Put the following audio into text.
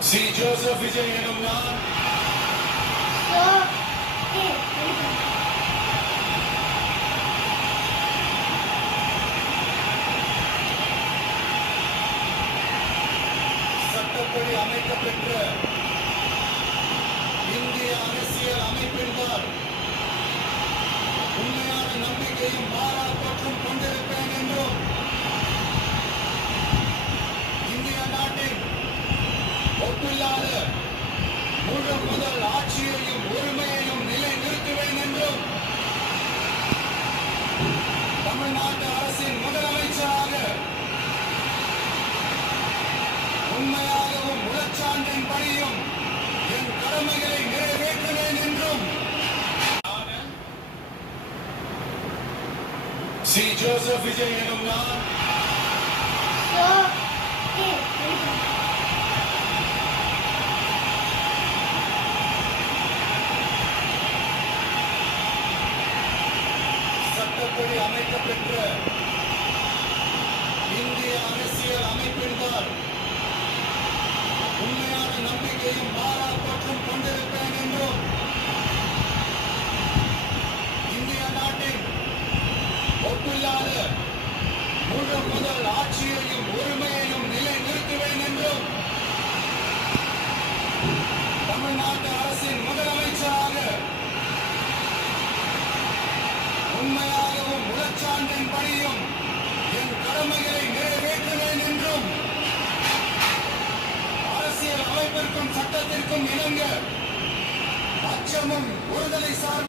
C Joseph Vijay எனும் நான் சட்டப்படி அமைக்கப்பெற்ற இந்திய அரசியல் அமைப்பின்பால் உண்மையான நம்பிக்கையும் மாறாப்பற்றும் கொண்டிருப்பேன் என்றும் இந்திய நாட்டின் ஒப்பில்லாத முழு முதல் ஆட்சியையும் உரிமையையும் நிலைநிறுத்துவேன் என்றும் தமிழ்நாட்டு அரசின் முதலமைச்சராக உண்மையாகவும் உளச்சான்றின் படியும் என் கடமைகளை நிறைவேற்றுவேன் என்றும் சி ஜோசப் விஜய் எனும் நான் சட்டப்படி அமைக்கப்பெற்ற இந்திய அரசியல் அமைப்பின்பால் உண்மையான நம்பிக்கையும் மாறாப்பற்றும் கொண்டிருப்பேன் என்றும் இந்திய நாட்டின் ஒப்பில்லாத முழு முதல் ஆட்சியையும் உரிமையையும் நிலைநிறுத்துவேன் என்றும் தமிழ்நாட்டு அரசின் முதலமைச்சராக உண்மையாகவும் உளச்சான்றின் படியும் என் கடமைகளை நிறைவேற்றுவேன் என்றும் அரசியல் அமைப்பிற்கும் சட்டத்திற்கும் இணங்க அச்சமும் ஒருதலை சார்